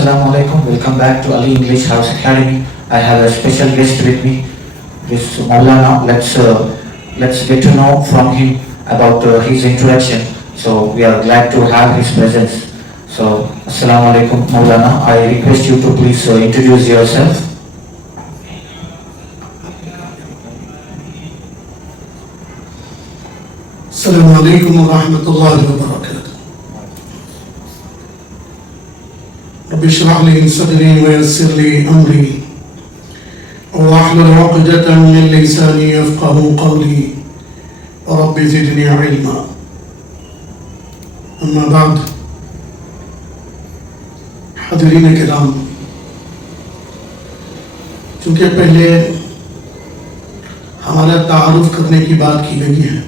Assalamu alaikum. Welcome back to Ali English House Academy. I have a special guest with me, this Maulana. Let's get to know from him about his introduction. So we are glad to have his presence. So Assalamu alaikum, Maulana. I request you to please introduce yourself. السلام علیکم ورحمۃ اللہ وبرکاتہ. رب اشرح لي صدري ويسر لي امري واحلل عقدة من لساني يفقهوا قولي رب زدني علما. اما بعد، حاضرین کرام، چونکہ پہلے ہمارا تعارف کرنے کی بات کی گئی ہے،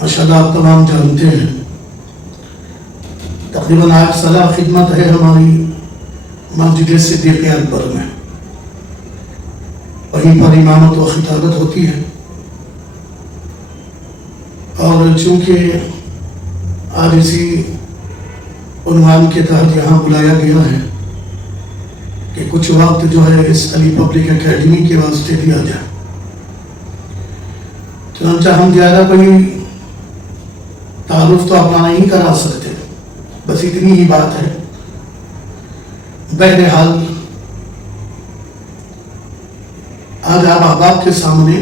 ماشاءاللہ آپ تمام جانتے ہیں تقریباً 8 سالہ خدمت ہے ہماری مسجد صدیق اکبر میں. وہیں پر امامت و خطابت ہوتی ہے، اور چونکہ آج اسی عنوان کے تحت یہاں بلایا گیا ہے کہ کچھ وقت جو ہے اس علی پبلک اکیڈمی کے واسطے دیا جائے، چنانچہ ہم زیادہ کوئی تعارف تو اپنا نہیں کرا سکتے، بس اتنی ہی بات ہے. بہرحال آج آپ احباب کے سامنے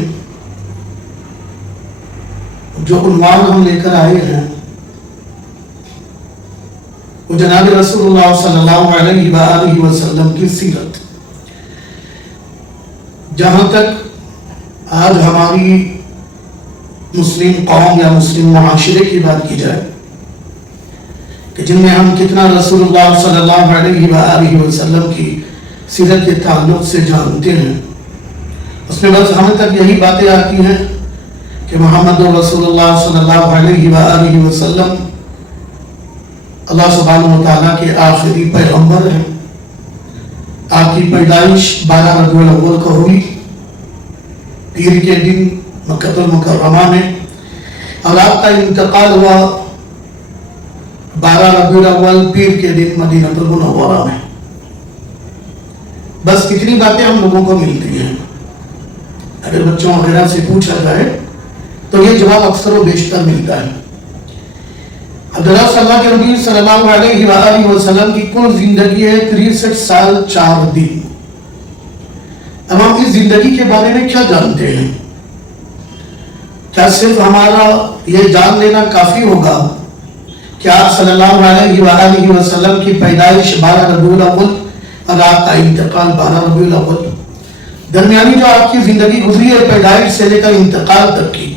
جو عنوان ہم لے کر آئے ہیں وہ جناب رسول اللہ صلی اللہ علیہ وآلہ وسلم کی سیرت. جہاں تک آج ہماری مسلم قوم یا مسلم معاشرے کی بات کی جائے کہ جن میں ہم کتنا رسول اللہ صلی اللہ علیہ وآلہ وسلم کی سیرت کے تعلق سے جانتے ہیں، اس میں بس ہمیں تک یہی باتیں آتی ہیں کہ محمد رسول اللہ صلی اللہ علیہ وآلہ وسلم اللہ سبحانہ و تعالیٰ کے آخری پیغمبر ہیں. آپ کی پیدائش 12 ربیع الاول کو ہوئی، پیر کے دن مکہ المکرمہ میں، اور آپ کا انتقال ہوا 12 ربیع الاول پیر کے دن مدینہ المنورہ میں. بس کتنی باتیں ہم لوگوں کو ملتی ہیں. اگر بچوں وغیرہ سے پوچھا جائے تو یہ جواب اکثر و بیشتر ملتا ہے. دراصل اللہ کے نبی صلی اللہ علیہ وآلہ وسلم کی کل زندگی ہے 63 سال 4 دن. اب ہم اس زندگی کے بارے میں کیا جانتے ہیں؟ کیا صرف ہمارا یہ جان لینا کافی ہوگا کہ آپ صلی اللہ علیہ وآلہ وسلم کی پیدائش 12 ربیع الاول اور آپ کا انتقال 12 ربیع الاول، درمیانی جو آپ کی زندگی گزری ہے پیدائش سے لے کر انتقال تک کی،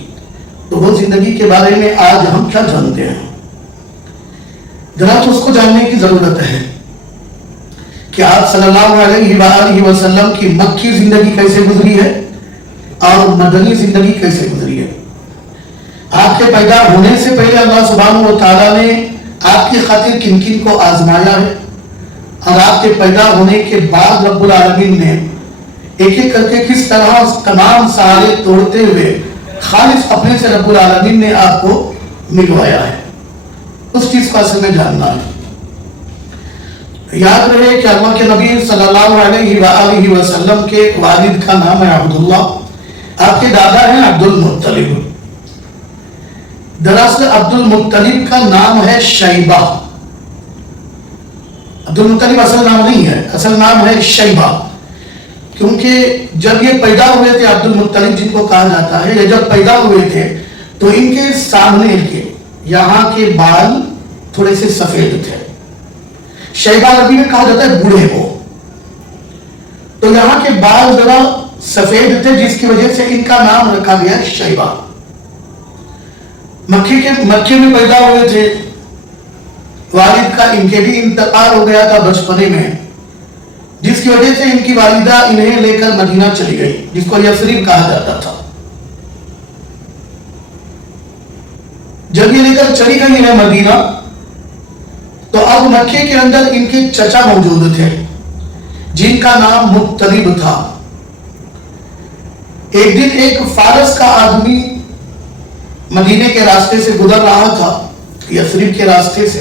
تو وہ زندگی کے بارے میں آج ہم کیا جانتے ہیں؟ ذرا تو اس کو جاننے کی ضرورت ہے کہ آپ صلی اللہ علیہ وآلہ وسلم کی مکی زندگی کیسے گزری ہے اور مدنی زندگی کیسے گزری ہے. آپ کے پیدا ہونے سے پہلے اللہ سبحانہ و تعالیٰ نے آپ کی خاطر کن کن کو آزمایا ہے، اور آپ کے پیدا ہونے کے بعد رب العالمین نے ایک ایک کر کے کس طرح تمام سارے توڑتے ہوئے خالص اپنے سے رب العالمین نے آپ کو ملوایا ہے. اس چیز کو اصل میں جاننا ہے. یاد رہے کہ اللہ کے نبی صلی اللہ علیہ وآلہ وسلم کے والد کا نام ہے عبداللہ، آپ کے دادا ہیں عبد المطلب. دراصل عبد المطلب کا نام ہے شیبہ. عبد المطلب اصل نام نہیں ہے، اصل نام ہے شیبہ، کیونکہ جب یہ پیدا ہوئے تھے عبد المطلب جن کو کہا جاتا ہے، یہ جب پیدا ہوئے تھے تو ان کے سامنے کے یہاں کے بال تھوڑے سے سفید تھے. شیبہ عربی میں کہا جاتا ہے بوڑھے کو، تو یہاں کے بال ذرا سفید تھے جس کی وجہ سے ان کا نام رکھا گیا شیبہ. مکے میں پیدا ہوئے تھے، والد کا ان کے بھی انتقال ہو گیا تھا بچپنے میں، جس کی وجہ سے ان کی والدہ انہیں لے کر مدینہ چلی گئی جس کو یثرب کہا جاتا تھا. جب یہ لے کر چلی گئی ہے مدینہ تو اب مکے کے اندر ان کے چچا موجود تھے جن کا نام مطلب تھا. ایک دن ایک فارس کا آدمی مدینے کے راستے سے گزر رہا تھا، یثرب کے راستے سے،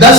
10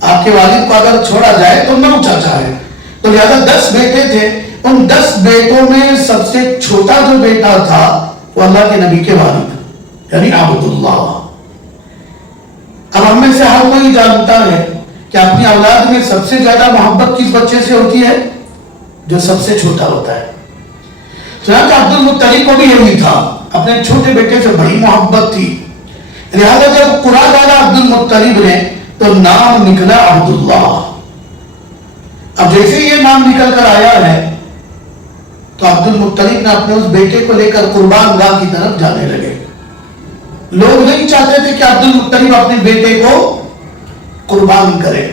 آپ کے والد کو اگر چھوڑا جائے تو 9 چاچا ہے، تو لہذا 10 بیٹے تھے. ان 10 بیٹوں میں سب سے چھوٹا جو بیٹا تھا وہ اللہ کے نبی کے والد یعنی عبداللہ. اب ہم میں سے ہر کوئی جانتا ہے کہ اپنی اولاد میں سب سے زیادہ محبت کس بچے سے ہوتی ہے؟ جو سب سے چھوٹا ہوتا ہے. چنانچہ عبد المطلب کو بھی یہی تھا، اپنے چھوٹے بیٹے سے بڑی محبت تھی. لہذا جب قرآن ڈالا عبد المطلب نے تو نام نکلا عبداللہ. اب جیسے یہ نام نکل کر آیا ہے تو عبد المطلب نے اپنے اس بیٹے کو لے کر قربان گاہ کی طرف جانے لگے. لوگ نہیں چاہتے تھے کہ عبد المطلب اپنے بیٹے کو قربان کرے،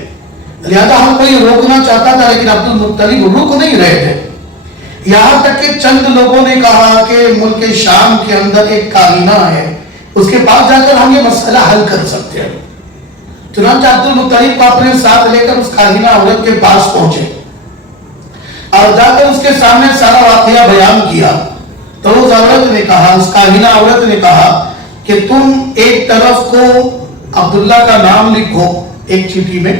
لہذا ہر کوئی روکنا چاہتا تھا، لیکن عبد المطلب رک نہیں رہے تھے. یہاں تک کہ چند لوگوں نے کہا کہ ملک شام کے اندر ایک کاہنہ ہے، اس کے پاس جا کر ہم یہ مسئلہ حل کر سکتے ہیں. چنانچہ عبد المطلب کو اپنے ساتھ لے کر اس کاہنہ عورت کے پاس پہنچے اور جا کر اس کے سامنے سارا واقعہ بیان کیا. تو اس عورت نے کہا، اس کاہنہ عورت نے کہا کہ تم ایک طرف کو عبداللہ کا نام لکھو ایک چیٹی میں،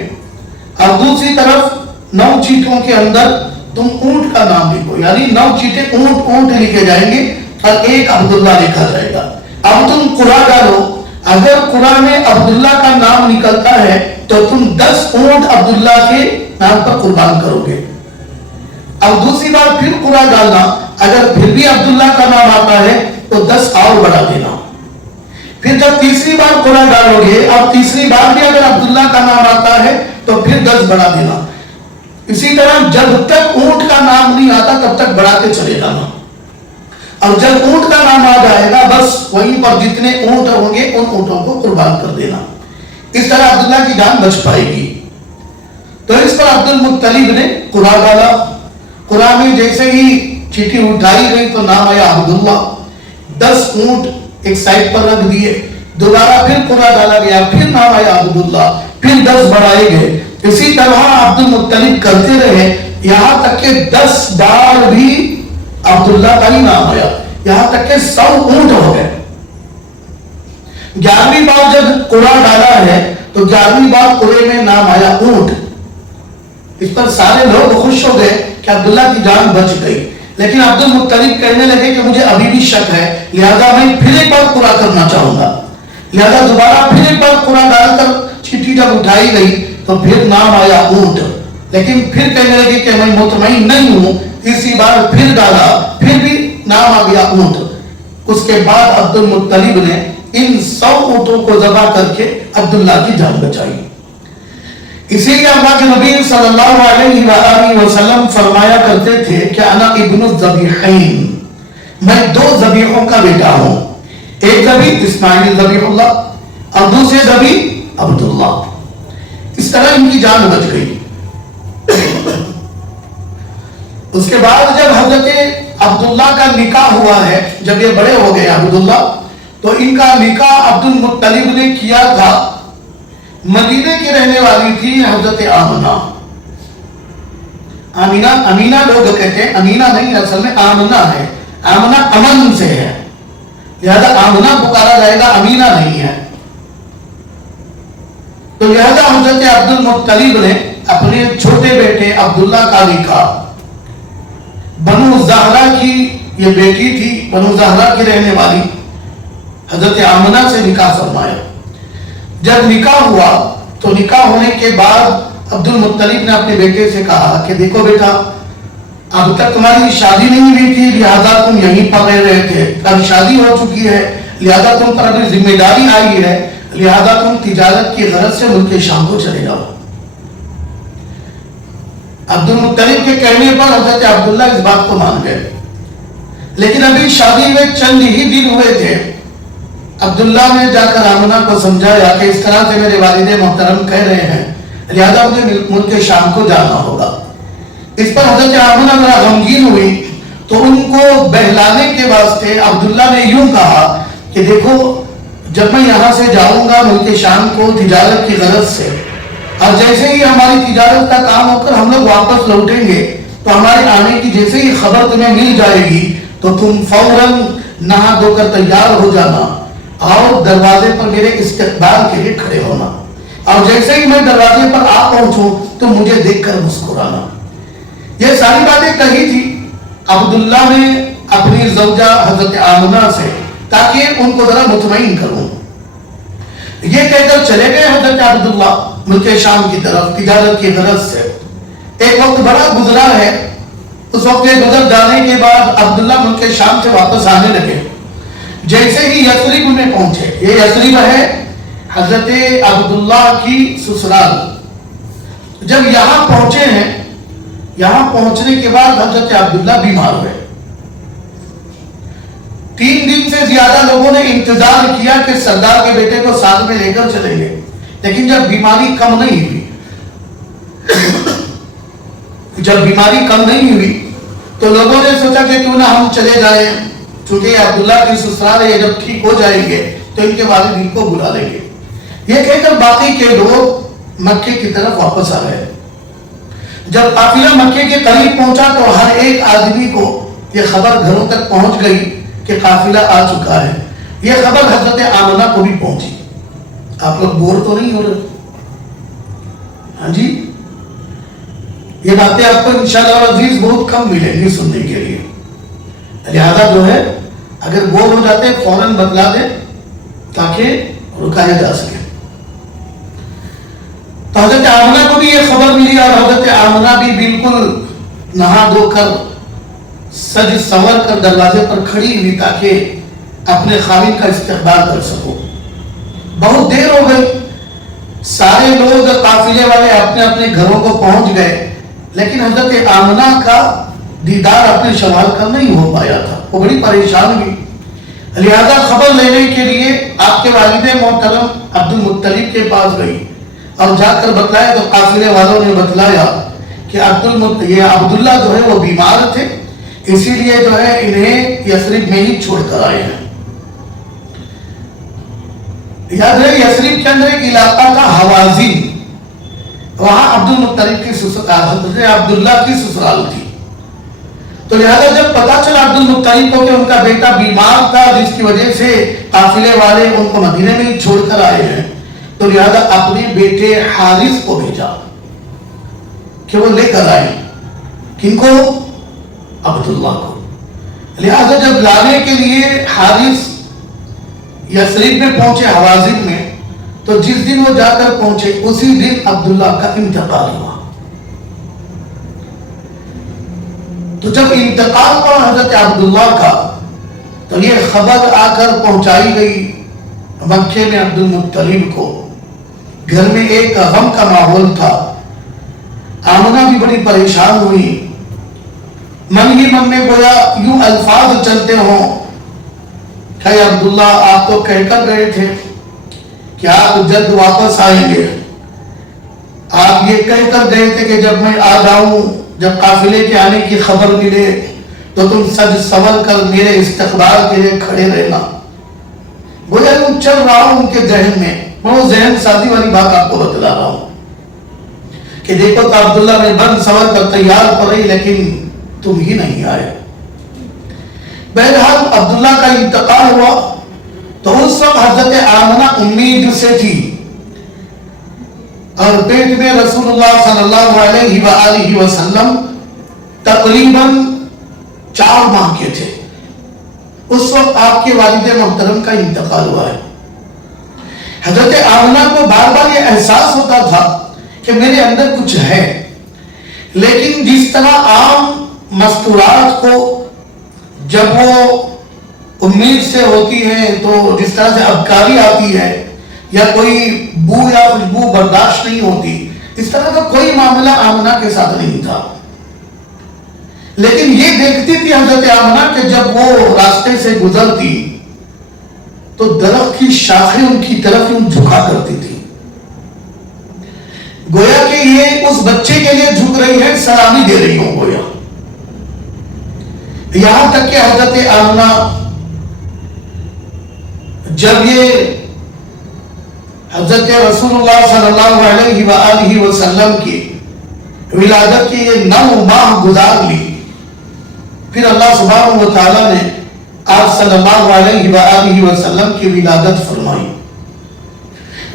اور دوسری طرف 9 چیٹوں کے اندر تم اونٹ کا نام لکھو، یعنی 9 چیٹے اونٹ لکھے جائیں گے اور ایک عبداللہ لکھا جائے گا. اب تم قرآن ڈالو، اگر قرآن میں عبداللہ کا نام نکلتا ہے تو تم 10 اونٹ عبداللہ کے نام پر قربان کرو گے. اب دوسری بار پھر قرآن ڈالنا، اگر پھر بھی عبداللہ کا نام آتا ہے تو 10 اور بڑھا دینا. پھر جب تیسری بار قرآن ڈالو گے، اب تیسری بار بھی اگر عبداللہ کا نام آتا ہے تو پھر 10 بڑھا دینا. اسی طرح جب تک اونٹ کا نام نہیں آتا تب تک بڑھاتے چلے جانا، اور جب اونٹ کا نام آ جائے گا بس وہیں پر جتنے اونٹ ہوں گے ان اونٹوں کو قربان کر دینا. اس طرح عبداللہ کی جان بچ پائے گی. تو اس پر عبد المطلب نے قرآن ڈالا. قرآن میں جیسے ہی چیٹھی اٹھائی گئی تو نام آیا عبداللہ. 10 اونٹ ایک سائڈ پر رکھ دیے، دوبارہ پھر قرآن ڈالا گیا، پھر نام آیا عبداللہ، پھر 10 بڑھائے گئے. اسی طرح عبد المطلب کرتے رہے یہاں تک کہ 10 بار بھی عبداللہ کا ہی نام آیا، یہاں تک کہ 100 اونٹ ہو گئے. 11ویں بار جب قرآن ڈالا ہے تو 11ویں بار قرآن میں نام آیا اونٹ. اس پر سارے لوگ خوش ہو گئے کہ عبداللہ کی جان بچ گئی. لیکن عبد المطلب کہنے لگے کہ مجھے ابھی بھی شک ہے، لہذا میں پھر ایک بار قرآن کرنا چاہوں گا. لہذا دوبارہ پھر ایک بار قرآن ڈال کر چٹھی جب اٹھائی گئی تو پھر نام آیا اونٹ. لیکن پھر کہنے لگے کہ میں مطمئن نہیں ہوں، اسی بار پھر ڈالا، پھر بھی نام آ گیا اونٹ. اس کے بعد عبد المطلب نے ان 100 اونٹوں کو ذبح کر کے عبداللہ کی جان بچائی. اسی لیے اللہ کے نبی صلی اللہ علیہ وآلہ وسلم فرمایا کرتے تھے کہ انا ابن الذبیحین، میں 2 ذبیحوں کا بیٹا ہوں. ایک ذبیح اسماعیل ذبیح اللہ اور دوسرے ذبیح عبداللہ. اس طرح ان کی جان بچ گئی. اس کے بعد جب حضرت عبداللہ کا نکاح ہوا ہے، جب یہ بڑے ہو گئے عبداللہ، تو ان کا نکاح عبد المطلب نے کیا تھا. مدینے کی رہنے والی تھی حضرت آمنہ. امینہ لوگ کہتے ہیں، امینہ نہیں، اصل میں آمنہ ہے. آمنہ امن سے ہے، لہذا آمنہ پکارا جائے گا، امینہ نہیں ہے. تو لہذا حضرت عبد المطلب نے اپنے چھوٹے بیٹے عبداللہ کا نکاح بنو زہرہ کی، یہ بیٹی تھی بنو زہرہ کی رہنے والی، حضرت آمنہ سے نکاح فرمایا. جب نکاح ہوا تو نکاح ہونے کے بعد عبد المطلب نے اپنے بیٹے سے کہا کہ دیکھو بیٹا، اب تک تمہاری شادی نہیں ہوئی تھی، لہذا تم یہیں پر رہ رہے تھے. اب شادی ہو چکی ہے، لہذا تم پر ابھی ذمہ داری آئی ہے، لہذا تم تجارت کی غرض سے ملک شام کو چلے جاؤ. عبد المطلب کے کہنے پر حضرت عبداللہ اس بات کو مان گئے. لیکن ابھی شادی میں چند ہی دن ہوئے تھے. عبداللہ نے جا کر آمنہ کو سمجھایا کہ اس طرح سے میرے والد محترم کہہ رہے ہیں، لہذا مجھے ملک شام کو جانا ہوگا. اس پر حضرت آمنہ ذرا غمگین ہوئی تو ان کو بہلانے کے واسطے عبداللہ نے یوں کہا کہ دیکھو، جب میں یہاں سے جاؤں گا ملک شام کو تجارت کی غرض سے، اور جیسے ہی ہماری تجارت کا کام ہو کر ہم لوگ واپس لوٹیں گے تو ہمارے آنے کی جیسے ہی خبر تمہیں مل جائے گی تو تم فوراً نہا دھو کر تیار ہو جانا اور دروازے پر میرے استقبال کے لیے کھڑے ہونا. اور جیسے ہی میں دروازے پر آ پہنچوں تو مجھے دیکھ کر مسکرانا. یہ ساری باتیں کہی تھی عبداللہ نے اپنی زوجہ حضرت آمنہ سے تاکہ ان کو ذرا مطمئن کروں. یہ کہہ کر چلے گئے حضرت عبداللہ ملک شام کی طرف تجارت کی غرض سے. ایک وقت بڑا گزرا ہے. اس وقت گزر جانے کے بعد عبداللہ ملک شام سے واپس آنے لگے. جیسے ہی یثرب میں پہنچے, یہ یثرب ہے حضرت عبداللہ کی سسرال. جب یہاں پہنچے ہیں, یہاں پہنچنے کے بعد حضرت عبداللہ بیمار ہوئے. 3 دن سے زیادہ لوگوں نے انتظار کیا کہ سردار کے بیٹے کو ساتھ میں لے کر چلیں گے, لیکن جب بیماری کم نہیں ہوئی تو لوگوں نے سوچا کہ کیوں نہ ہم چلے جائیں, چونکہ عبداللہ کی سسرال ہے, جب ٹھیک ہو جائیں گے تو ان کے والدین کو بلا لیں گے. یہ کہہ کر باقی کے لوگ مکے کی طرف واپس آ گئے. جب قافلہ مکے کے قریب پہنچا تو ہر ایک آدمی کو یہ خبر گھروں تک پہنچ گئی کہ قافلہ آ چکا ہے. یہ خبر حضرت آمنہ کو بھی پہنچی. آپ لوگ بور تو نہیں ہو رہے؟ ہاں جی, یہ باتیں آپ کو انشاءاللہ عزیز بہت کم ملیں گی سننے کے لیے. لہذا جو ہے اگر بور ہو جاتے فوراً بتلا دیں تاکہ رکایا جا سکے. تو حضرت آمنہ کو بھی یہ خبر ملی اور حضرت آمنہ بھی بالکل نہا دھو کر سج سنور کر دروازے پر کھڑی ہوئی تاکہ اپنے خاوند کا استقبال کر سکو. بہت دیر ہو گئی, سارے لوگ قافلے والے اپنے اپنے گھروں کو پہنچ گئے, لیکن حضرت آمنہ کا دیدار اپنے شوہر کا نہیں ہو پایا تھا. وہ بڑی پریشان ہوئی. لہذا خبر لینے کے لیے آپ کے والد محترم عبد المطلب کے پاس گئی اور جا کر بتلایا تو قافلے والوں نے بتلایا کہ یہ عبداللہ جو ہے وہ بیمار تھے, اسی لیے جو ہے انہیں یثرب میں ہی چھوڑ کر آئے ہیں. یاد ہے یثرب کے اندر ایک علاقہ تھا حوازن, وہاں عبد المطلب کی سسرال, حضرت عبداللہ کی سسرال تھی. تو لہذا جب پتا چلا عبد المطلب کو کہ ان کا بیٹا بیمار تھا جس کی وجہ سے قافلے والے ان کو مدینے میں ہی چھوڑ کر آئے ہیں, تو لہذا اپنے بیٹے حارث کو بھیجا کہ وہ لے کر آئے. کن کو؟ عبداللہ کو. لہذا جب لانے کے لیے حارث یثرب میں پہنچے حوازن میں, تو جس دن وہ جا کر پہنچے اسی دن عبداللہ کا انتقال ہوا. تو جب انتقال ہوا حضرت عبداللہ کا تو یہ خبر آ کر پہنچائی گئی مکے میں عبد المطلب کو. گھر میں ایک غم کا ماحول تھا. آمنہ بھی بڑی پریشان ہوئی. من ہی من میں گویا یوں الفاظ چلتے ہوں کہ عبداللہ آپ تو کہہ کر گئے تھے کہ آپ جلد واپس آئیں گے. آپ یہ کہہ کر گئے تھے کہ جب میں آ جاؤں, جب قافلے کے آنے کی خبر ملے تو تم سج سنور کر میرے استقبال کے لیے کھڑے رہنا. گویا یوں چل رہا ہوں ان کے ذہن میں. میں وہ ذہن سازی والی بات آپ کو بتلا رہا ہوں کہ دیکھو تو عبداللہ نے بن سنور کر تیار کر رہی لیکن تم ہی نہیں آئے. بہرحال عبداللہ کا انتقال ہوا تو اس وقت حضرت آمنہ امید سے تھی اور پیٹ میں رسول اللہ صلی اللہ علیہ وآلہ وسلم تقریباً 4 ماہ کے تھے. اس وقت آپ کے والد محترم کا انتقال ہوا ہے. حضرت آمنہ کو بار بار یہ احساس ہوتا تھا کہ میرے اندر کچھ ہے, لیکن جس طرح عام مستورات کو جب وہ امید سے ہوتی ہیں تو جس طرح سے ابکاری آتی ہے یا کوئی بو یا خوشبو برداشت نہیں ہوتی, اس طرح کا کوئی معاملہ آمنہ کے ساتھ نہیں تھا. لیکن یہ دیکھتی تھی حضرت آمنہ کہ جب وہ راستے سے گزرتی تو درخت کی شاخیں ان کی طرف یوں جھکا کرتی تھی, گویا کہ یہ اس بچے کے لیے جھک رہی ہے, سلامی دے رہی ہوں گویا. یہاں تک کہ حضرت آمنہ جب یہ حضرت رسول اللہ صلی اللہ علیہ وآلہ وسلم کی ولادت کی یہ 9 ماہ گزار لی, پھر اللہ سبحانہ و تعالیٰ نے آپ صلی اللہ علیہ وآلہ وسلم کی ولادت فرمائی.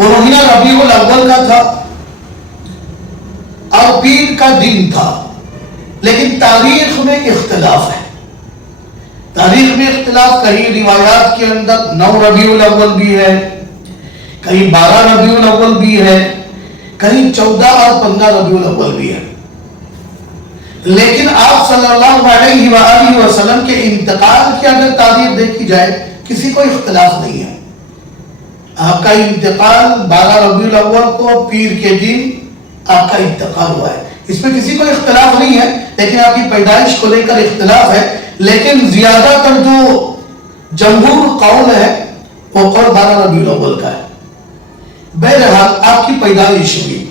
وہ مہینہ ربیع الاول کا تھا اور پیر کا دن تھا، لیکن تاریخ میں اختلاف ہے. تاریخ میں اختلاف، کہیں روایات کے اندر 9 ربیع الاول بھی ہے، کہیں 12 ربیع الاول بھی ہے، کہیں 14 اور 15 ربیع الاول بھی ہے. لیکن آپ صلی اللہ علیہ وآلہ وسلم کے انتقال کی اگر تاریخ دیکھی جائے کسی کو اختلاف نہیں ہے. آپ کا انتقال 12 ربیع الاول کو پیر کے دن آپ کا انتقال ہوا ہے، اس میں کسی کو اختلاف نہیں ہے. لیکن آپ کی پیدائش کو لے کر اختلاف ہے، لیکن زیادہ تر جو جمہور قول ہے وہ قول 12 ربیع الاول کا ہے. بہرحال آپ کی پیدائش ہوئی،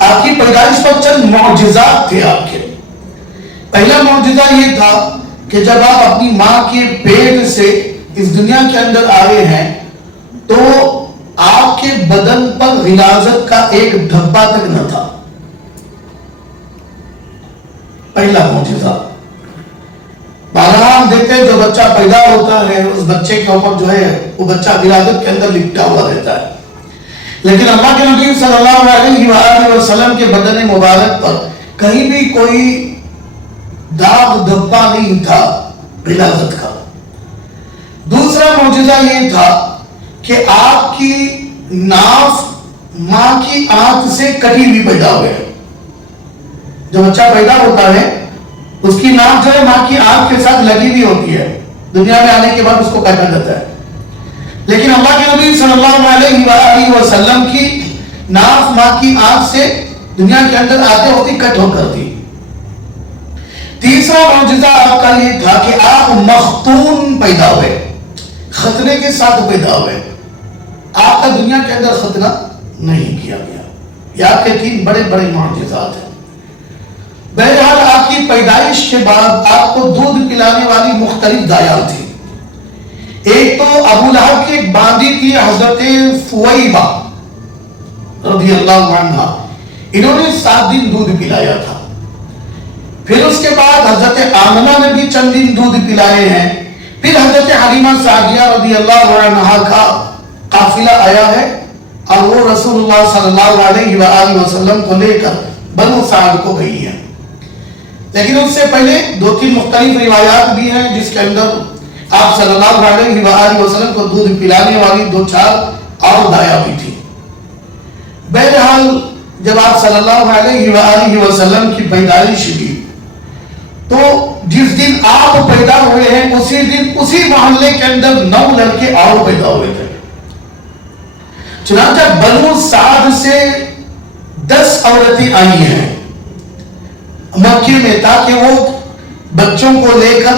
آپ کی پیدائش پر چند معجزات تھے آپ کے. پہلا معجزہ یہ تھا کہ جب آپ اپنی ماں کے پیٹ سے اس دنیا کے اندر آئے ہیں تو آپ کے بدن پر غلاظت کا ایک دھبا تک نہ تھا. پہلا معجزہ. بارہا ہم دیکھتے ہیں جو بچہ پیدا ہوتا ہے اس بچے کے اوپر جو ہے وہ بچہ غلاظت کے اندر لپٹا ہوا رہتا ہے، لیکن اللہ کے نبی صلی اللہ علیہ وآلہ وسلم کے بدن مبارک پر کہیں بھی کوئی داغ دھبا نہیں تھا غلاظت کا. دوسرا معجزہ یہ تھا کہ آپ کی ناف ماں کی آنکھ سے کٹی ہوئی پیدا ہوئے. جو بچہ پیدا ہوتا ہے اس کی ناف جو ہے ماں کی آنکھ کے ساتھ لگی ہوئی ہوتی ہے، دنیا میں آنے کے بعد اس کو کاٹا جاتا ہے. لیکن اللہ کے نبی صلی اللہ علیہ وآلہ وسلم کی ناف ماں کی آنکھ سے دنیا کے اندر آتے ہوتی کٹ ہو کر تھی. تیسرا معجزہ آپ کا یہ تھا کہ آپ مختون پیدا ہوئے، ختنے کے ساتھ پیدا ہوئے. آپ کا دنیا کے اندر ختنہ نہیں کیا گیا. یہ آپ کے 3 بڑے بڑے معجزات ہیں. بہرحال آپ کی پیدائش کے بعد آپ کو دودھ پلانے والی مختلف دایاں تھی. ایک تو ابو لہب کی ایک باندی تھی حضرت ثویبہ رضی اللہ عنہ، انہوں نے 7 دن دودھ پلایا تھا. پھر اس کے بعد حضرت آمنہ نے بھی چند دن دودھ پلائے ہیں. پھر حضرت حلیمہ سعدیہ رضی اللہ عنہ کا قافلہ آیا ہے اور وہ رسول اللہ صلی اللہ علیہ وآلہ وسلم کو لے کر بنو سعد کو گئی ہے. لیکن اس سے پہلے 2-3 مختلف روایات بھی ہیں جس کے اندر آپ صلی اللہ علیہ وآلہ وسلم کو دودھ پلانے والی 2-4 اور دایا بھی تھی. بہرحال جب آپ صلی اللہ علیہ وآلہ وسلم کی پیدائش ہوئی تو جس دن آپ پیدا ہوئے ہیں اسی دن اسی محلے کے اندر 9 لڑکے اور پیدا ہوئے تھے. چنانچہ بنو سعد سے 10 عورتیں آئی ہیں مکے میں تاکہ وہ بچوں کو لے کر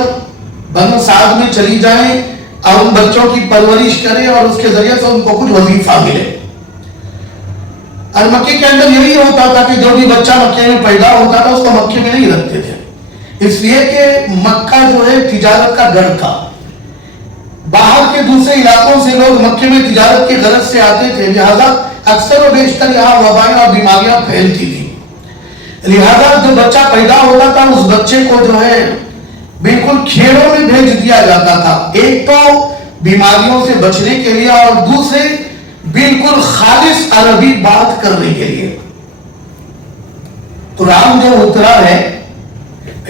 بنو سعد میں چلی جائیں اور ان بچوں کی پرورش کریں اور اس کے ذریعے سے ان کو کچھ وظیفہ ملے. اور مکے کے اندر یہی ہوتا تھا کہ جو بھی بچہ مکے میں پیدا ہوتا تھا اس کو مکے میں نہیں رکھتے تھے، اس لیے کہ مکہ جو ہے تجارت کا گڑھ تھا. باہر کے دوسرے علاقوں سے لوگ مکے میں تجارت کے غرض سے آتے تھے، لہذا اکثر و بیشتر یہاں وبائیں اور بیماریاں پھیلتی تھیں. لہذا جو بچہ پیدا ہوتا تھا اس بچے کو جو ہے بالکل کھیڑوں میں بھیج دیا جاتا تھا، ایک تو بیماریوں سے بچنے کے لیے اور دوسرے بالکل خالص عربی بات کرنے کے لیے. قرآن جو اترا ہے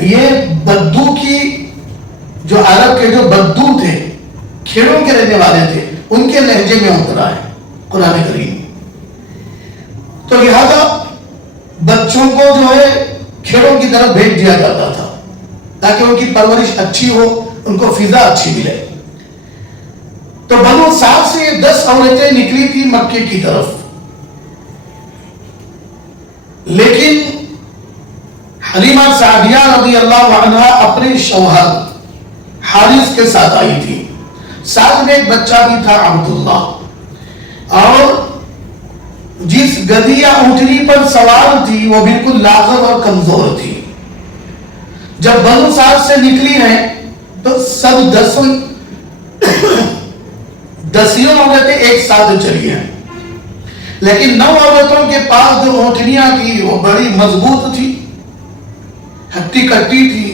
یہ بدو کی جو عرب کے جو بدو تھے، کھیڑوں کے رہنے والے تھے، ان کے لہجے میں اترا ہے قرآن کریم. تو لہذا بچوں کو جو ہے کھیڑوں کی طرف بھیج دیا جاتا تھا تاکہ ان کی پرورش اچھی ہو، ان کو فضا اچھی ملے. تو بنو سعد سے 10 عورتیں نکلی تھی مکے کی طرف، لیکن حلیمہ سعدیہ رضی اللہ عنہ اپنے شوہر حارث کے ساتھ آئی تھی. ساتھ میں ایک بچہ بھی تھا عبداللہ، اور جس گدھی یا اونٹنی پر سوار تھی وہ بالکل لاغر اور کمزور تھی. جب بنو سعد سے نکلی ہیں تو سب 10 عورتیں ایک ساتھ چلی ہیں، لیکن 9 عورتوں کے پاس جو اونٹنیاں تھی وہ بڑی مضبوط تھی، ہٹی کٹی تھی،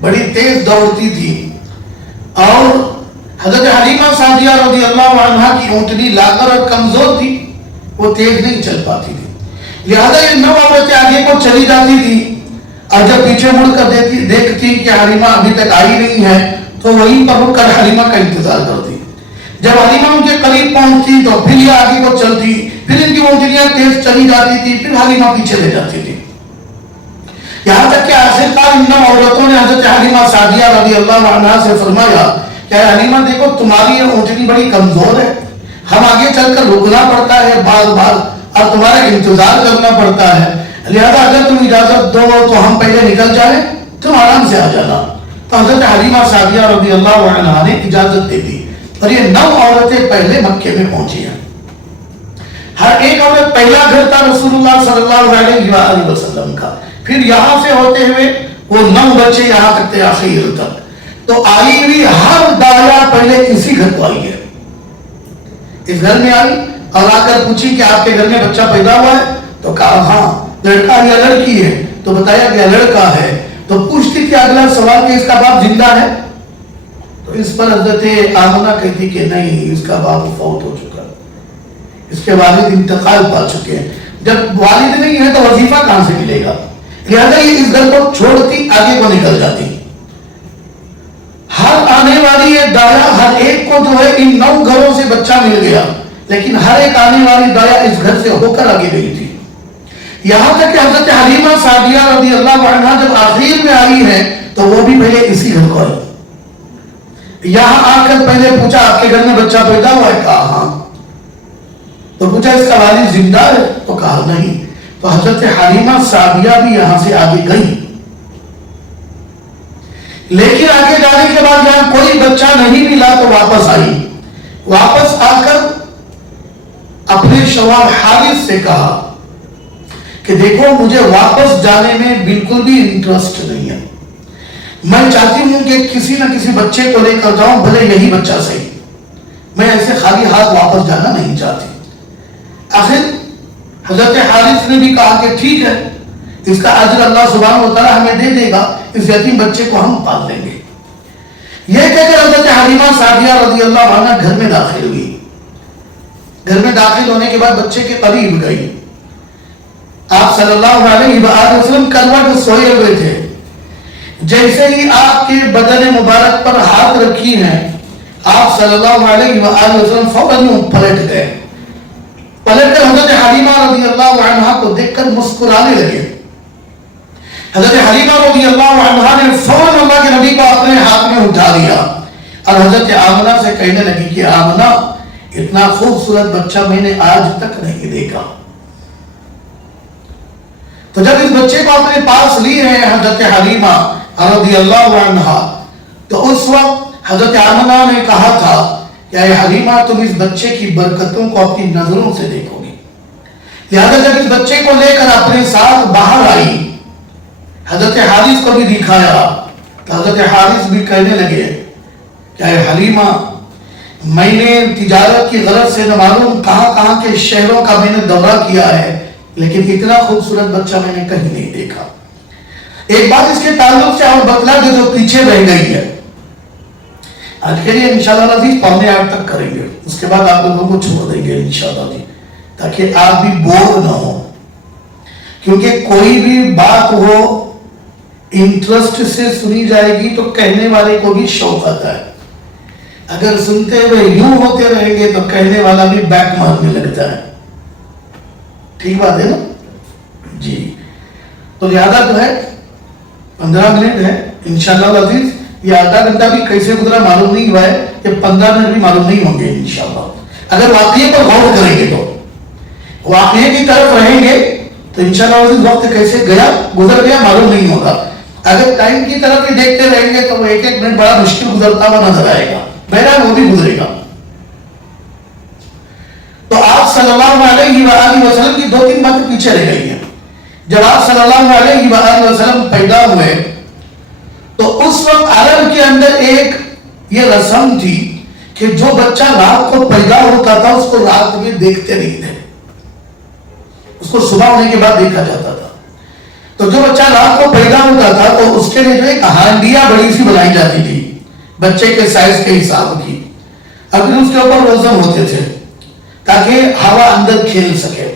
بڑی تیز دوڑتی تھی. اور حضرت حلیمہ سعدیہ رضی اللہ عنہ کی اونٹنی لاغر اور کمزور تھی، وہ تیز نہیں چل پاتی تھی، لہذا یہ 9 عورتیں آگے کو چلی جاتی تھی، اور جب پیچھے مڑ کر دیکھتی کہ حلیمہ ابھی تک آئی نہیں ہے تو وہیں پر رک کر حلیمہ کا انتظار کرتی۔ جب حلیمہ ان کے قریب پہنچتی تو پھر یہ آگے کو چلتی، پھر ان کی اونٹنیاں تیز چلی جاتی تھی، پھر حلیمہ پیچھے لے جاتی تھی، یہاں تک کہ آخرکار ان 9 عورتوں نے حضرت حلیمہ سعدیہ رضی اللہ عنہا سے فرمایا کہ حلیمہ دیکھو تمہاری یہ اونٹنی بڑی کمزور ہے، ہم آگے چل کر رکنا پڑتا ہے بار بار اور تمہارا انتظار کرنا پڑتا ہے، لہذا اگر تم اجازت دو تو ہم پہلے نکل جائیں، تم آرام سے آ جانا۔ تو حضرت حلیمہ سعدیہ رضی اللہ عنہا نے اجازت دے دی اور یہ 9 عورتیں پہلے مکے میں پہنچی ہیں۔ ہر ایک عورت پہلا گھر تھا رسول اللہ صلی اللہ علیہ وآلہ وسلم کا، پھر یہاں سے ہوتے ہوئے وہ 9 بچے یہاں تک تھے آخر تک، تو آئی ہوئی ہر دایا پہلے اسی گھر کو آئی ہے، اس گھر میں آئی اور آ کر پوچھی کہ آپ کے گھر میں بچہ پیدا ہوا ہے؟ تو کہا ہاں، لڑکا یا لڑکی ہے؟ تو بتایا گیا لڑکا ہے۔ تو پوچھتی تھی اگلا سوال کہ اس کا باپ زندہ ہے؟ تو اس پر حضرت آمنہ کہتی کہ نہیں، اس کا باپ فوت ہو چکا، اس کے والد انتقال پا چکے ہیں۔ جب والد نہیں ہے تو وظیفہ کہاں سے ملے گا؟ لہذا یہ اس گھر کو چھوڑتی آگے کو نکل جاتی۔ ہر آنے والی یہ دایا ہر ایک کو جو ہے ان 9 گھروں سے بچہ مل گیا، لیکن ہر ایک آنے والی دایا اس گھر سے ہو کر آگے گئی تھی، یہاں تک کہ حضرت حلیمہ سعدیہ رضی اللہ عنہا جب آخر میں آئی ہے تو وہ بھی پہلے اسی گھر کو آئی۔ یہاں آ کر پہلے پوچھا آپ کے گھر میں بچہ پیدا ہوا ہے؟ کہا ہاں۔ تو پوچھا اس کا والد زندہ ہے؟ تو کہا نہیں۔ تو حضرت حلیمہ سعدیہ بھی یہاں سے آگے گئی، لیکن آگے جانے کے بعد یہاں کوئی بچہ نہیں ملا تو واپس آئی، واپس آ کر اپنے شوہر حارث سے کہا کہ دیکھو مجھے واپس جانے میں بالکل بھی انٹرسٹ نہیں ہے، میں چاہتی ہوں کہ کسی نہ کسی بچے کو لے کر جاؤں، بھلے یہی بچہ صحیح، میں ایسے خالی ہاتھ واپس جانا نہیں چاہتی۔ آخر حضرت حارث نے بھی کہا کہ ٹھیک ہے، اس کا اجر اللہ سبحانہ و تعالی ہمیں دے دے گا، اس یتیم بچے کو ہم پال لیں گے۔ یہ کہہ کر حضرت حلیمہ سعدیہ رضی اللہ عنہ گھر میں داخل ہوئی۔ گھر میں داخل ہونے کے بعد بچے کے قریب گئی، آپ صلی اللہ علیہ وآلہ وسلم کروٹ سوئے ہوئے تھے، جیسے ہی آپ کے بدن مبارک پر ہاتھ رکھی ہیں آپ صلی اللہ علیہ وآلہ وسلم فوراً پلٹ گئے، پلٹ کر حضرت حلیمہ رضی اللہ عنہا کو دیکھ کر مسکرانے لگے۔ حضرت حلیمہ رضی اللہ عنہا نے فوراً اللہ کے نبی کو اپنے ہاتھ میں اٹھا لیا اور حضرت آمنہ سے کہنے لگی کہ آمنہ اتنا خوبصورت بچہ میں نے آج تک نہیں دیکھا۔ تو جب اس بچے کو اپنے پاس لی ہے حضرت حلیمہ رضی اللہ عنہا، تو اس وقت حضرت آمنہ نے کہا تھا کہ اے حلیمہ تم اس بچے کی برکتوں کو اپنی نظروں سے دیکھو گی، لہذا جب اس بچے کو لے کر اپنے ساتھ باہر آئی، حضرت حارث کو بھی دکھایا، تو حضرت حارث بھی کہنے لگے کہ اے حلیمہ میں نے تجارت کی غرض سے نہ معلوم کہاں کہاں کے شہروں کا میں نے دورہ کیا ہے، لیکن اتنا خوبصورت بچہ میں نے کہیں نہیں دیکھا۔ ایک بات اس کے تعلق سے اور بتلا دے جو پیچھے رہ گئی ہے، آج کے لیے انشاءاللہ عزیز 7:45 تک کریں گے، اس کے بعد آپ لوگوں کو چھوڑ دیں گے انشاءاللہ جی، تاکہ آپ بھی بور نہ ہو، کیونکہ کوئی بھی بات ہو انٹرسٹ سے سنی جائے گی تو کہنے والے کو بھی شوق آتا ہے، اگر سنتے ہوئے یوں ہوتے رہیں گے تو کہنے والا بھی بیک مارنے لگتا ہے، ٹھیک بات ہے نا جی۔ تو لہذا جو ہے 15 منٹ ہے انشاءاللہ عزیز، یہ آدھا گھنٹہ بھی کیسے گزرا معلوم نہیں ہوا ہے، کہ 15 منٹ بھی معلوم نہیں ہوں گے انشاءاللہ، اگر واقعے پر غور کریں گے تو، واقعے کی طرف رہیں گے تو انشاءاللہ عزیز وقت کیسے گزر گیا معلوم نہیں ہوگا، اگر ٹائم کی طرف ہی دیکھتے رہیں گے تو وہ ایک ایک منٹ بڑا مشکل گزرتا ہوا نظر آئے گا، بہرحال وہ بھی گزرے گا۔ تو آپ صلی اللہ علیہ وآلہ وسلم کی 2-3 باتیں پیچھے رہ گئی ہیں۔ جب آپ صلی اللہ علیہ وآلہ وسلم پیدا ہوئے تو اس وقت عرب کے اندر ایک یہ رسم تھی کہ جو بچہ رات کو پیدا ہوتا تھا اس کو رات میں دیکھتے نہیں تھے، اس کو صبح ہونے کے بعد دیکھا جاتا تھا۔ تو جو بچہ رات کو پیدا ہوتا تھا تو اس کے لیے جو ایک ہانڈیاں بڑی سی بنائی جاتی تھی بچے کے سائز کے حساب کی، اور پھر اس کے اوپر روزن ہوتے تھے تاکہ ہوا اندر کھیل سکے،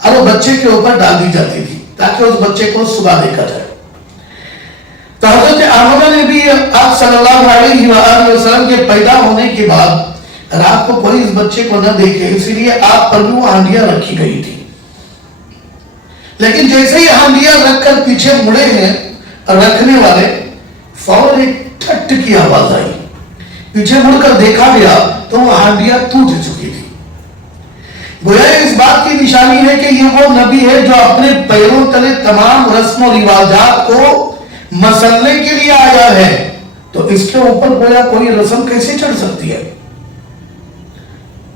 اور وہ بچے کے اوپر ڈال دی جاتی تھی تاکہ اس بچے کو صبح دیکھا جائے۔ تو حضرت آمنہ نے بھی آپ صلی اللہ علیہ وآلہ وسلم کے پیدا ہونے کے بعد رات کو کوئی اس بچے کو نہ دیکھے، اسی لیے آپ پر وہ ہانڈیاں رکھی گئی تھی۔ لیکن جیسے ہی ہانڈیاں رکھ کر پیچھے مڑے ہیں رکھنے والے، فوراً ایک ٹھٹ کی آواز آئی، پیچھے مڑ کر دیکھا گیا تو وہ ہانڈیاں ٹوٹ چکی تھی۔ گویا اس بات کی نشانی ہے کہ یہ وہ نبی ہے جو اپنے پیروں تلے تمام رسم و رواجات کو مسلنے کے لیے آیا ہے، تو اس کے اوپر گویا کوئی رسم کیسے چڑھ سکتی ہے؟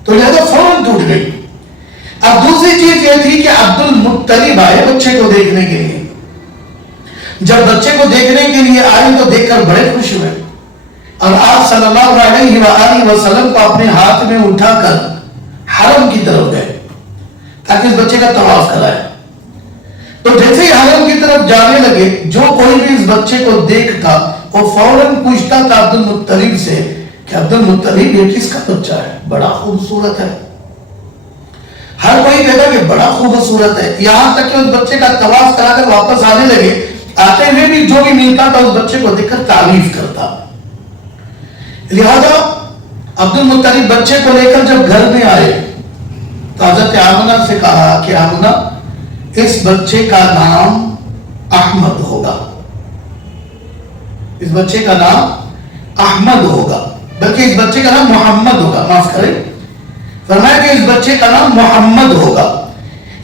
تو لہذا فوراً ٹوٹ گئی۔ اب دوسری چیز یہ تھی کہ عبد المطلب آئے بچے کو دیکھنے کے لیے۔ جب بچے کو دیکھنے کے لیے آئے تو دیکھ کر بڑے خوش ہوئے، اور آپ صلی اللہ علیہ وآلہ وسلم کو اپنے ہاتھ میں اٹھا کر حرم کی طرف گئے تاکہ اس بچے کا طواف کرائے۔ تو جیسے ہی حرم کی طرف جانے لگے، جو کوئی بھی اس بچے کو دیکھتا وہ فوراً پوچھتا تھا عبد المطلب سے کہ عبد المطلب یہ کس کا بچہ ہے؟ بڑا خوبصورت ہے۔ ہر کوئی کہتا کہ بڑا خوبصورت ہے، یہاں تک کہ اس بچے کا طواف کرا کر واپس آنے لگے، آتے ہوئے بھی جو بھی ملتا تھا اس بچے کو دیکھ کر تعریف کرتا۔ لہذا عبد المطلب بچے کو لے کر جب گھر میں آئے تو حضرت آمنہ سے کہا کہ آمنہ اس بچے کا نام احمد ہوگا، اس بچے کا نام احمد ہوگا، بلکہ اس بچے کا نام محمد ہوگا، معاف کریں، فرمایا کہ اس بچے کا نام محمد ہوگا۔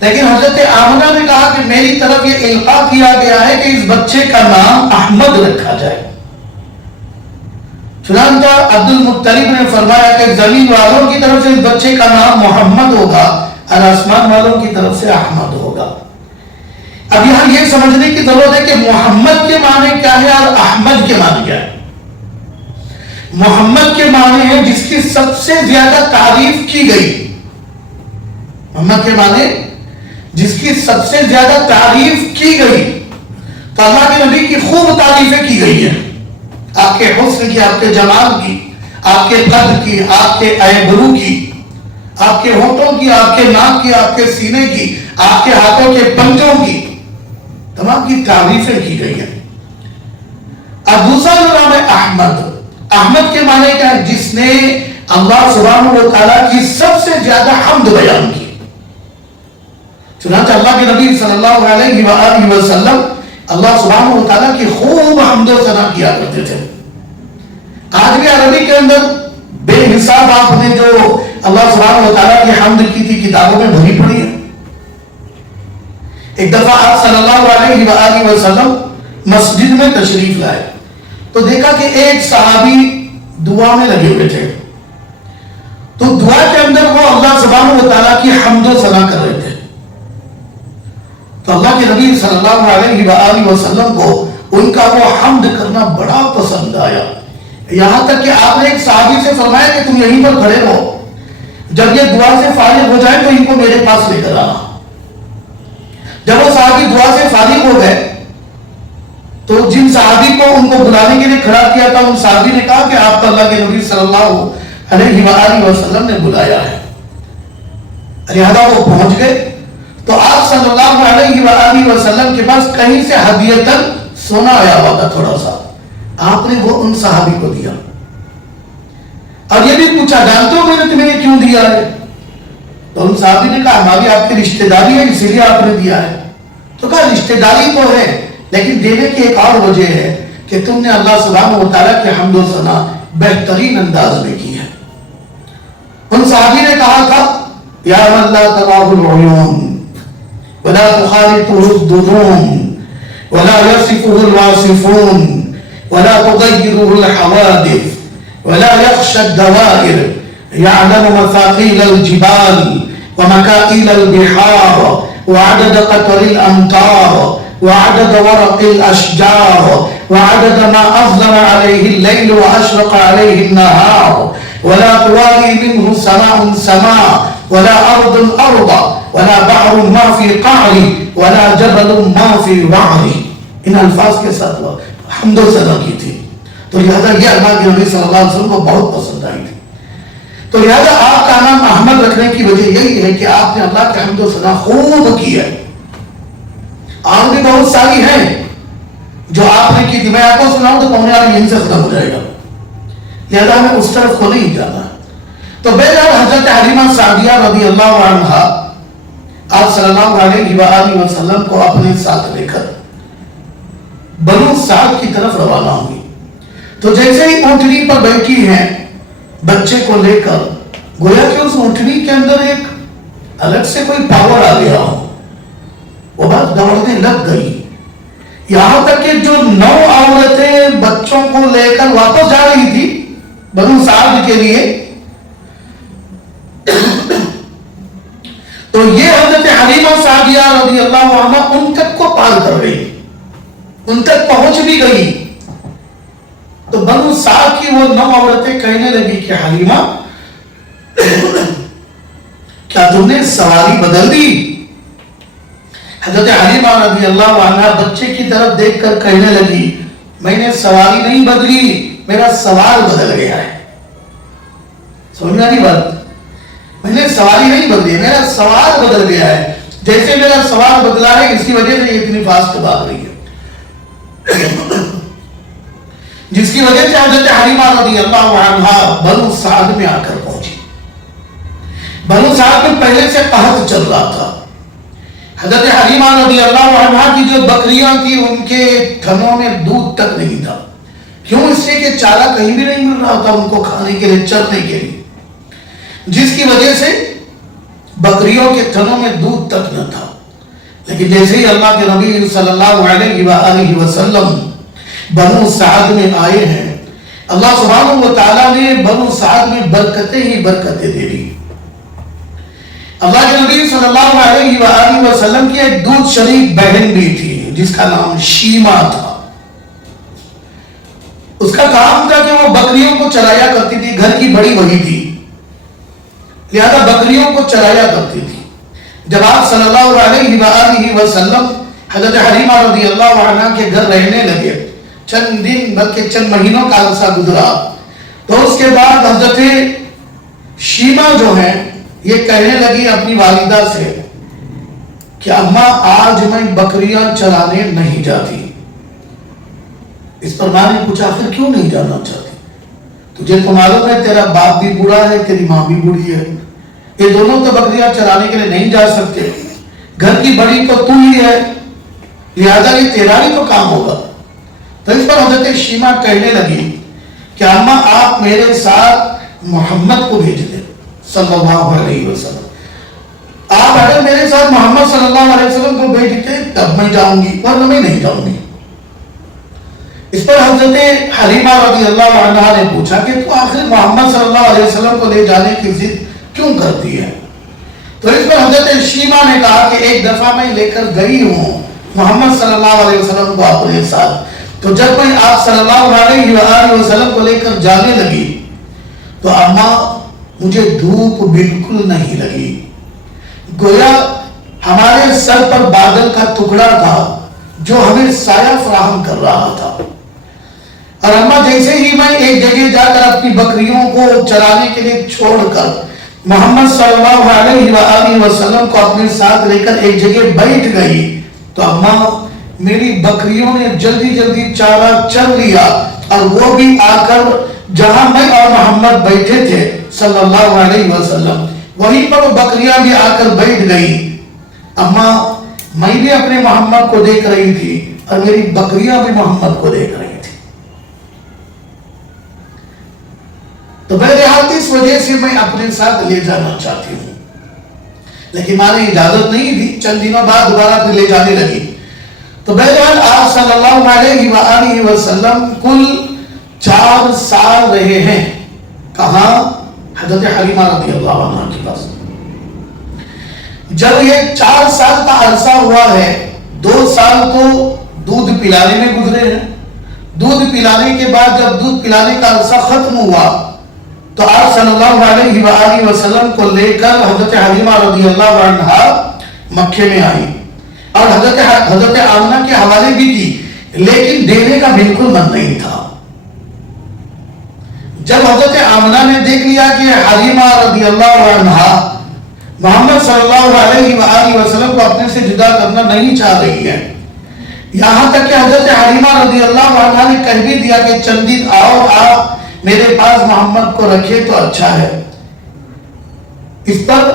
لیکن حضرت آمنہ نے کہا کہ میری طرف یہ القاء کیا گیا ہے کہ اس بچے کا نام احمد رکھا جائے۔ چنانچہ عبد المطلب نے فرمایا کہ زمین والوں کی طرف سے اس بچے کا نام محمد ہوگا اور آسمان والوں کی طرف سے احمد ہوگا۔ اب یہاں یہ سمجھنے کی ضرورت ہے کہ محمد کے معنی کیا ہے اور احمد کے معنی کیا ہے۔ محمد کے معنی ہے جس کی سب سے زیادہ تعریف کی گئی، محمد کے معنی جس کی سب سے زیادہ تعریف کی گئی، تو اللہ کے نبی کی خوب تعریفیں کی گئی ہیں، آپ کے حسن کی، آپ کے جمال کی، آپ کے قد کی، آپ کے ایبرو کی، آپ کے ہونٹوں کی، آپ کے ناک کی، آپ کے سینے کی، آپ کے ہاتھوں کے پنجوں کی، تمام کی تعریفیں کی گئی ہیں۔ اب دوسرا جو نام ہے احمد، احمد کے معنی کیا ہے؟ جس نے اللہ سبحانہ و تعالیٰ کی سب سے زیادہ حمد بیان کی۔ چنانچہ اللہ کے نبی صلی اللہ علیہ وآلہ وسلم اللہ سبحانہ و تعالیٰ کی خوب حمد و ثنا کیا کرتے تھے۔ آج بھی عربی کے اندر بے حساب آپ نے جو اللہ سبحانہ و تعالیٰ کی حمد کی تھی کتابوں میں بھری پڑی ہے۔ ایک دفعہ آپ صلی اللہ علیہ وآلہ وسلم مسجد میں تشریف لائے تو دیکھا کہ ایک صحابی دعا میں لگے ہوئے تھے، تو دعا کے اندر وہ اللہ سبحانہ و تعالیٰ کی حمد و ثنا کر رہے تھے۔ تو اللہ کے نبی صلی اللہ علیہ وآلہ وسلم کو ان کا وہ حمد کرنا بڑا پسند آیا، یہاں تک کہ آپ نے ایک صحابی سے فرمایا کہ تم یہیں پر کھڑے رہو، جب یہ دعا سے فارغ ہو جائے تو ان کو میرے پاس لے کر آنا۔ جب وہ صحابی دعا سے فارغ ہو گئے تو جن صحابی کو ان کو بلانے کے لیے کھڑا کیا تھا ان صحابی نے کہا کہ آپ کو اللہ کے نبی صلی اللہ علیہ وآلہ وسلم نے بلایا ہے۔ لہذا وہ پہنچ گئے تو آپ صلی اللہ علیہ وآلہ وسلم کے پاس کہیں سے ہدیتاً سونا آیا ہوا تھا تھوڑا سا، آپ نے وہ ان صحابی کو دیا اور یہ بھی پوچھا جانتے ہو میں نے تمہیں کیوں دیا ہے؟ تو ان صحابی نے کہا ہماری آپ کی رشتہ داری ہے اسی لیے آپ نے دیا ہے۔ تو کہا رشتہ داری تو ہے لیکن دینے کی ایک اور وجہ ہے کہ تم نے اللہ سبحانہ و تعالیٰ کی حمد و ثنا بہترین انداز میں کی ہے۔ ان صحابی نے کہا تھا یا من لا تراہ العیون ولا تخالطه الظنون ولا يصفه الواصفون ولا تغيره الحوادث ولا يخشى الدوائر يعلم مثاقيل الجبال ومكائل البحار وعدد قطر الأمطار وعدد ورق الأشجار وعدد ما أظلم عليه الليل وأشرق عليه النهار ولا تواري منه سماء سماء ولا أرض أرضا ولا بحر ما في قعري ولا جبل ما في وعري۔ ان الفاظ کے ساتھ وہ حمد و ثنا کی تھی، تو لہذا یہ اللہ کے نبی صلی اللہ علیہ وسلم کو بہت پسند آئی تھی۔ تو لہذا آپ کا نام احمد رکھنے کی وجہ یہی ہے کہ آپ نے اللہ کے حمد و ثنا خوب کی ہے. اور بھی بہت ساری ہیں جو آپ نے کی تھی, میں آپ کو سناؤں تو پہنے والی یہیں سے ختم ہو جائے گا, لہذا ہمیں اس طرف کو نہیں جانا. تو بہرحال حضرت حلیمہ سعدیہ رضی اللہ عنہا آپ صلی اللہ علیہ وآلہ وسلم کو اپنے ساتھ لے کر بنو سعد کی طرف روانہ ہوئی. تو جیسے ہی اونٹنی پر بیٹھی ہیں بچے کو لے کر, گویا کہ اس اونٹنی کے اندر ایک الگ سے کوئی پاور آ گیا ہو, وہ بات دوڑنے لگ گئی. یہاں تک کہ جو 9 عورتیں بچوں کو لے کر واپس جا رہی تھی بنو سعد کے لیے, تو یہ حضرت حلیمہ سعدیہ رضی اللہ عنہ ان تک کو پار کر گئی, ان تک پہنچ بھی گئی. تو بنو سعد کی وہ 9 عورتیں کہنے لگی کہ حلیمہ کیا تم نے سواری بدل دی؟ حضرت حلیمہ رضی اللہ عنہ بچے کی طرف دیکھ کر کہنے لگی میں نے سواری نہیں بدلی, میرا سوار بدل گیا ہے. سمجھنا نہیں بات, میں نے سواری نہیں بدلی, میرا سوار بدل گیا ہے. جیسے میرا سوار بدلا ہے اسی وجہ سے یہ اتنی فاسٹ بھاگ رہی ہے, جس کی وجہ سے حضرت حلیمہ رضی اللہ عنہا بنو سعد میں آ کر پہنچی. بنو سعد میں پہلے سے قحط چل رہا تھا. حضرت حلیمہ رضی اللہ عنہا کی جو بکریاں تھی ان کے تھنوں میں دودھ تک نہیں تھا. کیوں؟ اس سے کہ چارہ کہیں بھی نہیں مل رہا تھا ان کو کھانے کے لیے, چرنے کے لیے, جس کی وجہ سے بکریوں کے تھنوں میں دودھ تک نہ تھا. لیکن جیسے ہی اللہ کے نبی صلی اللہ علیہ وآلہ وسلم بنو سعد میں آئے ہیں, اللہ سبحانہ و تعالیٰ نے بنو سعد میں برکتیں ہی برکتیں دے دی. اللہ کے نبی صلی اللہ علیہ وآلہ وسلم کی ایک دودھ شریف بہن بھی تھی جس کا نام شیما تھا. اس کا کام تھا کہ وہ بکریوں کو چرایا کرتی تھی, گھر کی بڑی وہی تھی, لہذا بکریوں کو چرایا کرتی تھی. جب آپ صلی اللہ علیہ وآلہ وسلم حضرت حلیمہ رضی اللہ عنہ کے گھر رہنے لگے, چند دن بلکہ چند مہینوں کا عرصہ گزرا, تو اس کے بعد حضرت شیما جو ہیں یہ کہنے لگی اپنی والدہ سے کہ اماں آج میں بکریاں چرانے نہیں جاتی. اس پر ماں نے پوچھا آخر کیوں نہیں جانا چاہتی؟ تجھے تو معلوم ہے تیرا باپ بھی بوڑھا ہے, تیری ماں بھی بوڑھی ہے, یہ دونوں تو بکریاں چرانے کے لیے نہیں جا سکتے, گھر کی بڑی تو تو ہی ہے, لہذا یہ تیرا ہی تو کام ہوگا. تو اس پر حضرت شیما کہنے لگی کہ اماں آپ میرے ساتھ محمد کو بھیج دیں صلی اللہ علیہ وسلم, آپ اگر میرے ساتھ محمد صلی اللہ علیہ وسلم کو بھیجتے تب میں جاؤں گی, ورنہ میں نہیں جاؤں گی. اس پر حضرت حلیمہ رضی اللہ عنہ نے پوچھا کہ تو آخر محمد صلی اللہ علیہ وسلم کو لے جانے کی ضد کیوں کرتی ہے؟ تو اس پر حضرت شیما نے کہا کہ ایک دفعہ میں لے کر گئی ہوں محمد صلی اللہ علیہ وسلم کو اپنے ساتھ, تو جب میں آپ صلی اللہ علیہ وآلہ وسلم کو لے کر جانے لگی تو اماں مجھے دھوپ بالکل نہیں لگی, گویا ہمارے سر پر بادل کا ٹکڑا تھا جو ہمیں سایہ فراہم کر رہا تھا. اور اماں جیسے ہی میں ایک جگہ جا کر اپنی بکریوں کو چرانے کے لیے چھوڑ کر محمد صلی اللہ علیہ وآلہ وسلم کو اپنے ساتھ لے کر ایک جگہ بیٹھ گئی تو اماں میری بکریوں نے جلدی جلدی چارہ چر لیا, اور وہ بھی آ کر جہاں میں اور محمد بیٹھے تھے صلی اللہ علیہ وسلم وہیں پر وہ بکریاں بھی آ کر بیٹھ گئی. اماں میں بھی اپنے محمد کو دیکھ رہی تھی اور میری بکریاں بھی محمد کو دیکھ رہی تھی. تو بہرحال اس وجہ سے میں اپنے ساتھ لے جانا چاہتی ہوں, لیکن ماں نے اجازت نہیں دی. چند دنوں بعد دوبارہ پھر لے جانے لگی. تو بہرحال آپ صلی اللہ علیہ وآلہ وسلم کل 4 سال رہے ہیں. کہاں؟ حضرت حلیمہ رضی اللہ عنہ کے پاس. جب یہ 4 سال کا عرصہ ہوا ہے, 2 سال تو دودھ پلانے میں گزرے ہیں. دودھ پلانے کے بعد جب دودھ پلانے کا عرصہ ختم ہوا تو آپ صلی اللہ علیہ وآلہ وسلم کو لے کر حضرت حلیمہ رضی اللہ عنہ مکے میں آئی, اور حضرت آمنہ کے حوالے بھی کی, لیکن دینے کا بالکل من نہیں تھا. جب حضرت آمنہ نے دیکھ لیا کہ حلیمہ رضی اللہ عنہا محمد صلی اللہ علیہ وآلہ وسلم کو اپنے سے جدا کرنا نہیں چاہ رہی ہے، یہاں تک کہ حضرت حلیمہ رضی اللہ عنہا نے کہہ بھی دیا کہ چند دن آؤ آپ میرے پاس محمد کو رکھے تو اچھا ہے، اس پر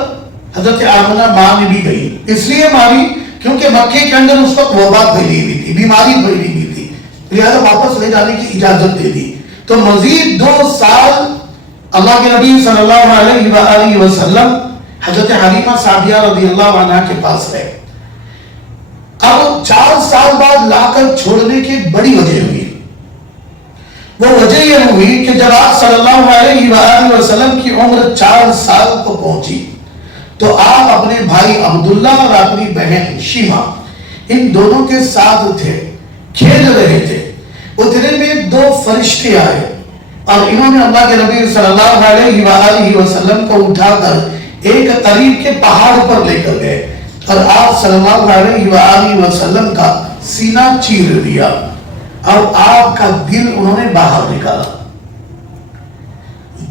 حضرت آمنہ مان بھی گئی. اس لیے مانی کیونکہ مکے کے اندر اس وقت وبا پھیلی ہوئی تھی، بیماری پھیلی ہوئی تھی، لہذا واپس لے جانے کی اجازت دے دی. تو مزید 2 سال اللہ کے نبی صلی اللہ علیہ وآلہ وسلم حضرت حلیمہ سعدیہ رضی اللہ عنہ کے پاس رہے. اب 4 سال بعد لا کر چھوڑنے کی بڑی وجہ ہوئی. وہ وجہ یہ ہوئی کہ جب آپ صلی اللہ علیہ وآلہ وسلم کی عمر 4 سال کو پہنچی تو آپ اپنے بھائی عبداللہ اور اپنی بہن شیمہ ان دونوں کے ساتھ تھے، کھیل رہے تھے. اتنے میں 2 فرشتے آئے اور انہوں نے اللہ کے نبی صلی اللہ علیہ وآلہ وسلم کو اٹھا کر ایک قریب کے پہاڑ پر لے کر گئے اور آپ صلی اللہ علیہ وآلہ وسلم کا سینہ چیر دیا اور آپ کا دل انہوں نے باہر نکالا.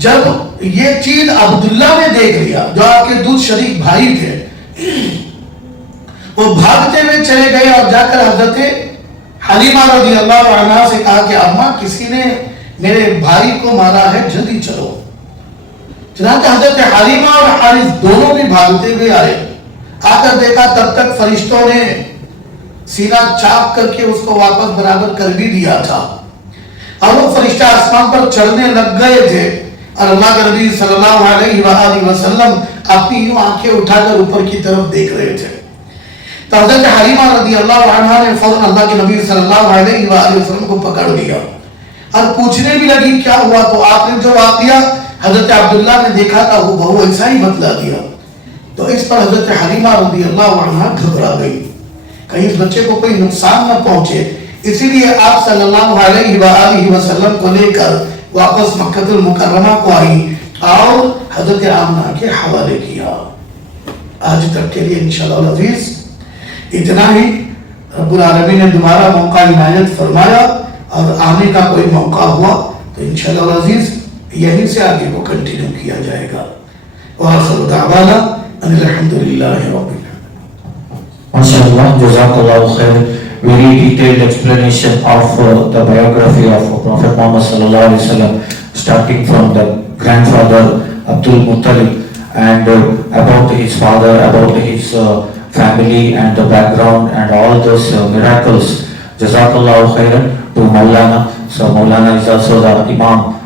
جب یہ چیز عبداللہ نے دیکھ لیا جو آپ کے دودھ شریک بھائی تھے، وہ بھاگتے ہوئے چلے گئے اور جا کر حضرت حلیمہ رضی اللہ عنہ سے کہا کہ اماں کسی نے میرے بھائی کو مارا ہے، جلدی چلو. چنانچہ حضرت حلیمہ اور حارث دونوں بھی بھاگتے ہوئے آئے. آ کر دیکھا تب تک فرشتوں نے سینہ چاک کر کے اس کو واپس برابر کر بھی دیا تھا اور وہ فرشتہ آسمان پر چڑھنے لگ گئے تھے اور اللہ کے نبی صلی اللہ علیہ وآلہ وسلم اپنی یوں آنکھیں اٹھا کر اوپر کی طرف دیکھ رہے تھے. تو حضرت حلیمہ رضی اللہ عنہ نے فوراً اللہ کے نبی صلی اللہ علیہ وآلہ وسلم کو پکڑ لیا اور پوچھنے بھی لگی کیا ہوا. تو آپ نے جو واقعہ حضرت عبداللہ نے دیکھا تھا وہ ایسا ہی بتلا دیا. تو اس پر حضرت حلیمہ رضی اللہ عنہ گھبرا گئی کہیں اس بچے کو کوئی نقصان نہ پہنچے، اسی لیے آپ صلی اللہ علیہ وآلہ وسلم کو لے کر واپس مکہ المکرمہ کو آئی اور حضرت آمنہ کے حوالے کیا. آج تک کے لیے انشاءاللہ العزیز اتنا ہی. رب العالمین نے دوبارہ موقع عنایت فرمایا اور آنے کا کوئی موقع ہوا تو انشاءاللہ العزیز یہیں سے آگے کو کنٹینیو کیا جائے گا. وآخر دعوانا ان الحمدللہ رب العالمین. MashaAllah, Jazakallah khair. Very detailed explanation of the biography of Prophet Muhammad sallallahu alaihi wasallam, starting from the grandfather Abdul Muttalib and about his father, about his family and the background and all those miracles. Jazakallah khairan to Maulana. So Maulana is also the Imam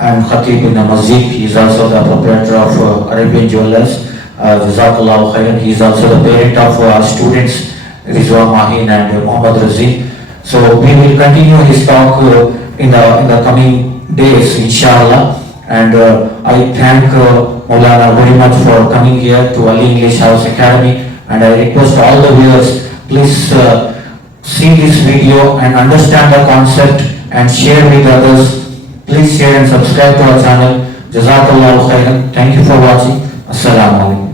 and Khatib in the Masjid. He is also the proprietor of Arabian Jewelers. Jazakallah khairan. He is also the parent of our students Rizwa Mahin and Muhammad Razi. So we will continue his talk in the coming days inshallah. And I thank Maulana very much for coming here to Ali English House Academy. And I request all the viewers, please see this video and understand the concept and share with others. Please share and subscribe to our channel. Jazakallah khairan. Thank you for watching. Assalamu alaikum.